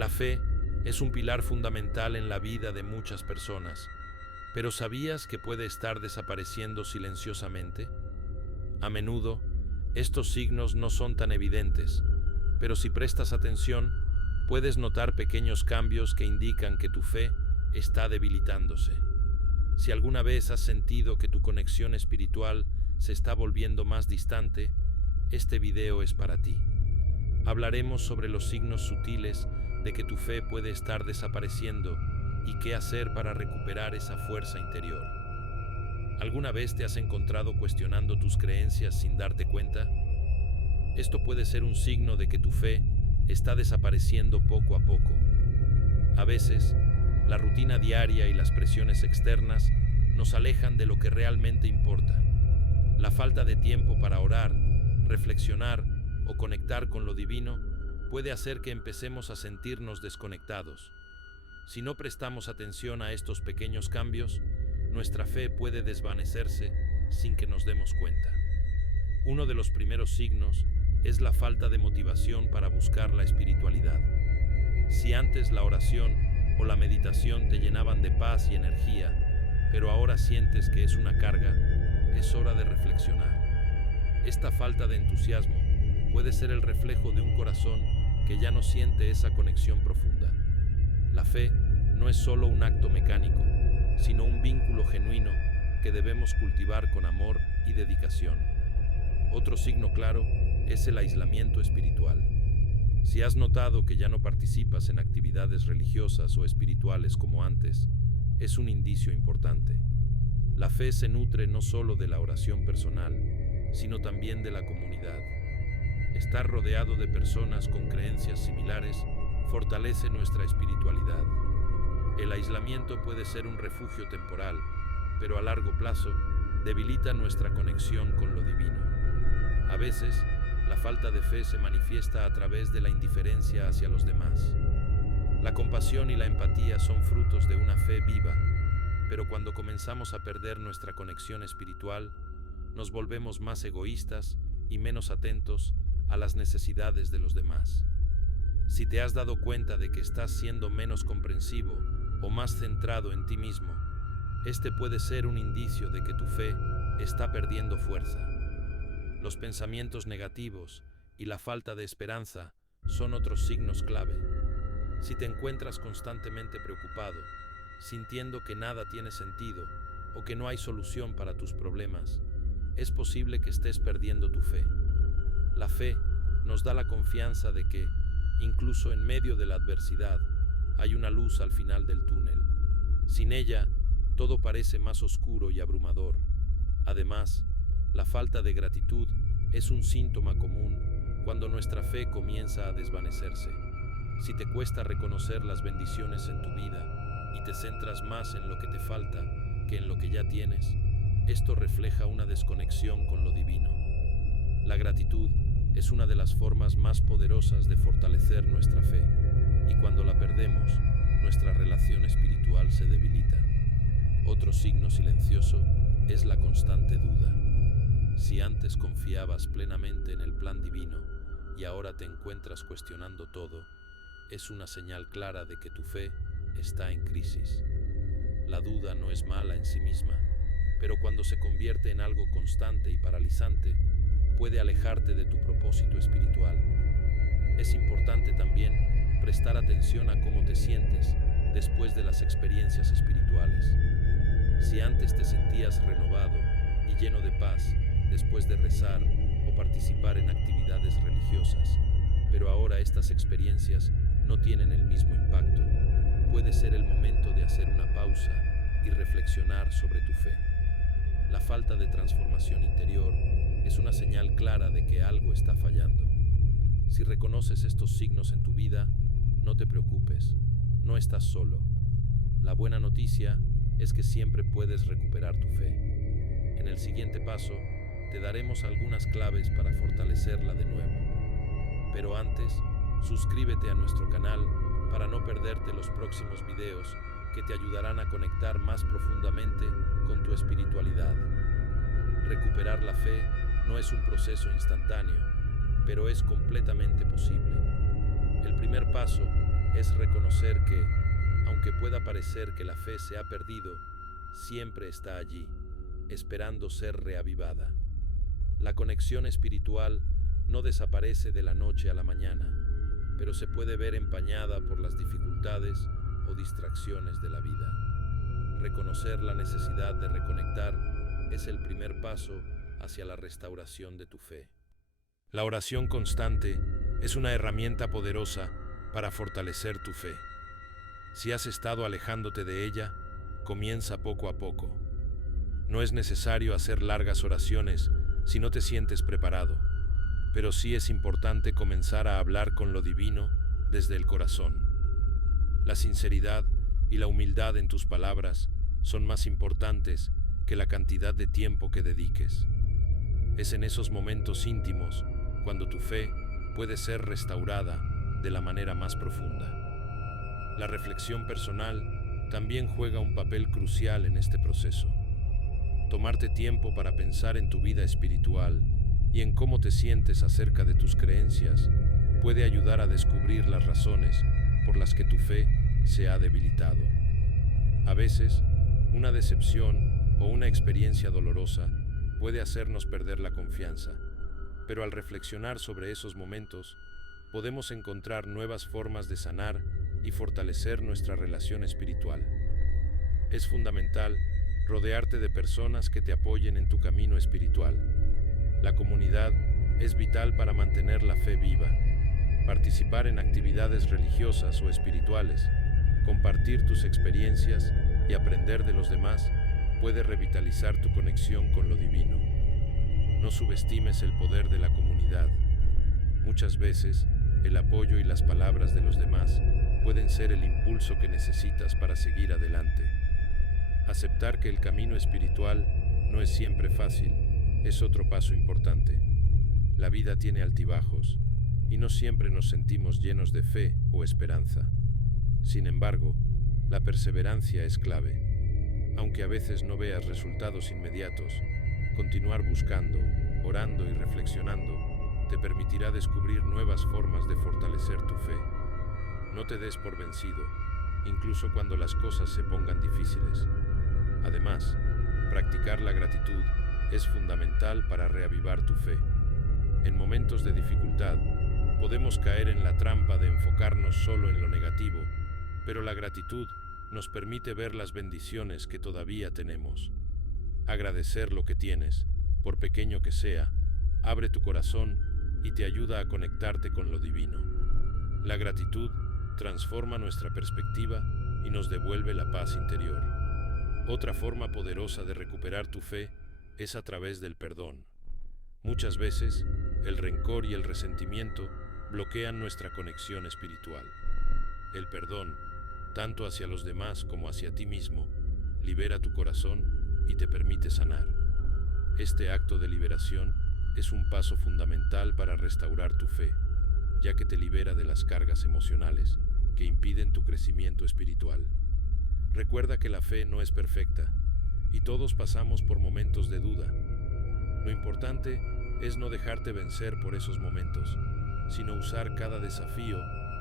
La fe es un pilar fundamental en la vida de muchas personas, pero ¿sabías que puede estar desapareciendo silenciosamente? A menudo, estos signos no son tan evidentes, pero si prestas atención, puedes notar pequeños cambios que indican que tu fe está debilitándose. Si alguna vez has sentido que tu conexión espiritual se está volviendo más distante, este video es para ti. Hablaremos sobre los signos sutiles de que tu fe puede estar desapareciendo y qué hacer para recuperar esa fuerza interior. ¿Alguna vez te has encontrado cuestionando tus creencias sin darte cuenta? Esto puede ser un signo de que tu fe está desapareciendo poco a poco. A veces, la rutina diaria y las presiones externas nos alejan de lo que realmente importa. La falta de tiempo para orar, reflexionar o conectar con lo divino puede hacer que empecemos a sentirnos desconectados. Si no prestamos atención a estos pequeños cambios, nuestra fe puede desvanecerse sin que nos demos cuenta. Uno de los primeros signos es la falta de motivación para buscar la espiritualidad. Si antes la oración o la meditación te llenaban de paz y energía, pero ahora sientes que es una carga, es hora de reflexionar. Esta falta de entusiasmo puede ser el reflejo de un corazón que ya no siente esa conexión profunda. La fe no es solo un acto mecánico, sino un vínculo genuino que debemos cultivar con amor y dedicación. Otro signo claro es el aislamiento espiritual. Si has notado que ya no participas en actividades religiosas o espirituales como antes, es un indicio importante. La fe se nutre no solo de la oración personal, sino también de la comunidad. Estar rodeado de personas con creencias similares fortalece nuestra espiritualidad. El aislamiento puede ser un refugio temporal, pero a largo plazo debilita nuestra conexión con lo divino. A veces, la falta de fe se manifiesta a través de la indiferencia hacia los demás. La compasión y la empatía son frutos de una fe viva, pero cuando comenzamos a perder nuestra conexión espiritual, nos volvemos más egoístas y menos atentos a las necesidades de los demás. Si te has dado cuenta de que estás siendo menos comprensivo o más centrado en ti mismo, este puede ser un indicio de que tu fe está perdiendo fuerza. Los pensamientos negativos y la falta de esperanza son otros signos clave. Si te encuentras constantemente preocupado, sintiendo que nada tiene sentido o que no hay solución para tus problemas, es posible que estés perdiendo tu fe. La fe nos da la confianza de que, incluso en medio de la adversidad, hay una luz al final del túnel. Sin ella, todo parece más oscuro y abrumador. Además, la falta de gratitud es un síntoma común cuando nuestra fe comienza a desvanecerse. Si te cuesta reconocer las bendiciones en tu vida y te centras más en lo que te falta que en lo que ya tienes, esto refleja una desconexión con lo divino. La gratitud es una de las formas más poderosas de fortalecer nuestra fe, y cuando la perdemos, nuestra relación espiritual se debilita. Otro signo silencioso es la constante duda. Si antes confiabas plenamente en el plan divino y ahora te encuentras cuestionando todo, es una señal clara de que tu fe está en crisis. La duda no es mala en sí misma, pero cuando se convierte en algo constante y paralizante, puede alejarte de tu propósito espiritual. Es importante también prestar atención a cómo te sientes después de las experiencias espirituales. Si antes te sentías renovado y lleno de paz después de rezar o participar en actividades religiosas, pero ahora estas experiencias no tienen el mismo impacto, puede ser el momento de hacer una pausa y reflexionar sobre tu fe. La falta de transformación interior es una señal clara de que algo está fallando. Si reconoces estos signos en tu vida, no te preocupes, no estás solo. La buena noticia es que siempre puedes recuperar tu fe. En el siguiente paso, te daremos algunas claves para fortalecerla de nuevo. Pero antes, suscríbete a nuestro canal para no perderte los próximos videos que te ayudarán a conectar más profundamente con tu espiritualidad. Recuperar la fe no es un proceso instantáneo, pero es completamente posible. El primer paso es reconocer que, aunque pueda parecer que la fe se ha perdido, siempre está allí, esperando ser reavivada. La conexión espiritual no desaparece de la noche a la mañana, pero se puede ver empañada por las dificultades o distracciones de la vida. Reconocer la necesidad de reconectar es el primer paso hacia la restauración de tu fe. La oración constante es una herramienta poderosa para fortalecer tu fe. Si has estado alejándote de ella, comienza poco a poco. No es necesario hacer largas oraciones si no te sientes preparado, pero sí es importante comenzar a hablar con lo divino desde el corazón. La sinceridad y la humildad en tus palabras son más importantes que la cantidad de tiempo que dediques. Es en esos momentos íntimos cuando tu fe puede ser restaurada de la manera más profunda. La reflexión personal también juega un papel crucial en este proceso. Tomarte tiempo para pensar en tu vida espiritual y en cómo te sientes acerca de tus creencias puede ayudar a descubrir las razones por las que tu fe se ha debilitado. A veces, una decepción o una experiencia dolorosa puede hacernos perder la confianza, pero al reflexionar sobre esos momentos, podemos encontrar nuevas formas de sanar y fortalecer nuestra relación espiritual. Es fundamental rodearte de personas que te apoyen en tu camino espiritual. La comunidad es vital para mantener la fe viva. Participar en actividades religiosas o espirituales, compartir tus experiencias y aprender de los demás puede revitalizar tu conexión con lo divino. No subestimes el poder de la comunidad. Muchas veces, el apoyo y las palabras de los demás pueden ser el impulso que necesitas para seguir adelante. Aceptar que el camino espiritual no es siempre fácil es otro paso importante. La vida tiene altibajos y no siempre nos sentimos llenos de fe o esperanza. Sin embargo, la perseverancia es clave. Aunque a veces no veas resultados inmediatos, continuar buscando, orando y reflexionando te permitirá descubrir nuevas formas de fortalecer tu fe. No te des por vencido, incluso cuando las cosas se pongan difíciles. Además, practicar la gratitud es fundamental para reavivar tu fe. En momentos de dificultad, podemos caer en la trampa de enfocarnos solo en lo negativo, pero la gratitud nos permite ver las bendiciones que todavía tenemos. Agradecer lo que tienes, por pequeño que sea, abre tu corazón y te ayuda a conectarte con lo divino. La gratitud transforma nuestra perspectiva y nos devuelve la paz interior. Otra forma poderosa de recuperar tu fe es a través del perdón. Muchas veces, el rencor y el resentimiento bloquean nuestra conexión espiritual. El perdón, tanto hacia los demás como hacia ti mismo, libera tu corazón y te permite sanar. Este acto de liberación es un paso fundamental para restaurar tu fe, ya que te libera de las cargas emocionales que impiden tu crecimiento espiritual. Recuerda que la fe no es perfecta y todos pasamos por momentos de duda. Lo importante es no dejarte vencer por esos momentos, sino usar cada desafío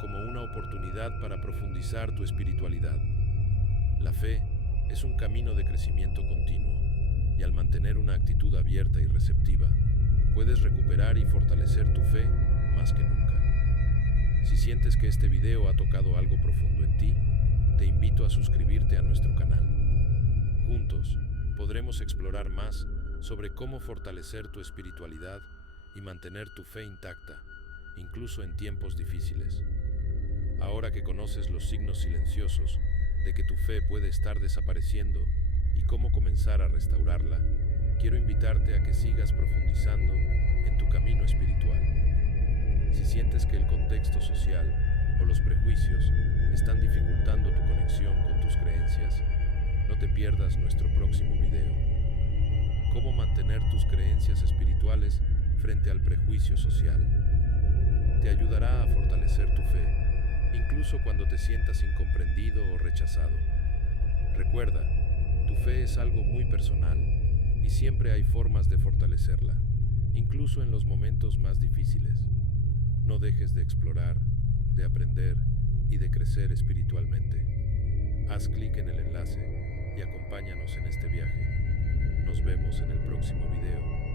como una oportunidad para profundizar tu espiritualidad. La fe es un camino de crecimiento continuo, y al mantener una actitud abierta y receptiva, puedes recuperar y fortalecer tu fe más que nunca. Si sientes que este video ha tocado algo profundo en ti, te invito a suscribirte a nuestro canal. Juntos, podremos explorar más sobre cómo fortalecer tu espiritualidad y mantener tu fe intacta, incluso en tiempos difíciles. Ahora que conoces los signos silenciosos de que tu fe puede estar desapareciendo y cómo comenzar a restaurarla, quiero invitarte a que sigas profundizando en tu camino espiritual. Si sientes que el contexto social o los prejuicios están dificultando tu conexión con tus creencias, no te pierdas nuestro próximo video. Cómo mantener tus creencias espirituales frente al prejuicio social. Te ayudará a fortalecer tu fe, incluso cuando te sientas incomprendido o rechazado. Recuerda, tu fe es algo muy personal y siempre hay formas de fortalecerla, incluso en los momentos más difíciles. No dejes de explorar, de aprender y de crecer espiritualmente. Haz clic en el enlace y acompáñanos en este viaje. Nos vemos en el próximo video.